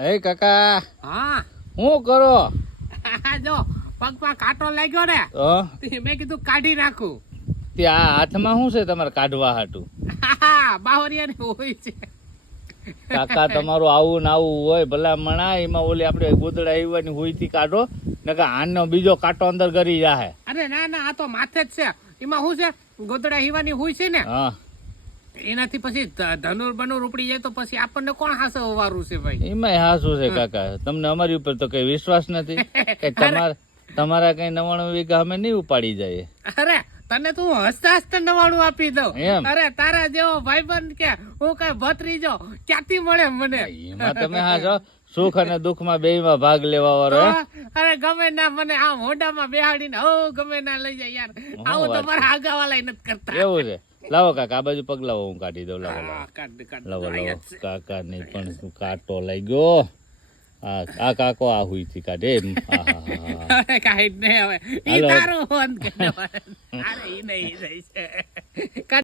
હે કાકા હા શું કરો? જો પગમાં કાંટો લાગ્યો ને તો તે મેં કીધું કાઢી નાખું. ત્યાં હાથમાં શું છે તમારે કાઢવા હાટું? બાવરિયાની હોય છે. કાકા તમારું આવું ને આવું હોય ભલા મણા એમાં ઓલી આપણે ગોદડા હીવાની હુઈથી કાઢો નકર આનો બીજો કાંટો અંદર ગરી જાહે. અરે ના ના આ તો માથે જ છે. એમાં શું છે ગોદડા હીવાની હોય છે ને હા એનાથી પછી ધનુર બનુર ઉપડી જાય તો પછી આપણને કોણ હાસવવારું છે ભાઈ? એમાંય હાસું છે કાકા. તમને અમારી ઉપર તો કઈ વિશ્વાસ નથી કે તમારા કઈ 99 વીઘા અમે નહીં ઉપાડી જાય. અરે તને તું હસતા હસતા 99 આપી દઉં. એમ? અરે તારા જેવો ભાઈબંધ કે હું કઈ ભત્રીજો ક્યાંથી મળે મને? એમાં તમે હાસો સુખ અને દુઃખમાં બેયમાં ભાગ લેવા વાળો હે? અરે ગમે ના મને આમ હોડામાં બેહાડીને હો ગમે ના લઈ જાય યાર. આવું તો મારા આગા નથી કરતા. એવું છે. લાવો કાકા આ બાજુ પગ લાવો, હું કાઢી દઉં. લાવો લાવો કાઢ કાઢ લાવો લાવો. કાકા ને પણ શું કાંટો લઈ ગયો. આ કાકો આ હુઈથી કાઢે. અરે કાઈ નહીં હવે ઈ હાલો. તારો ફોન કરે. અરે ઈ નહીં છે.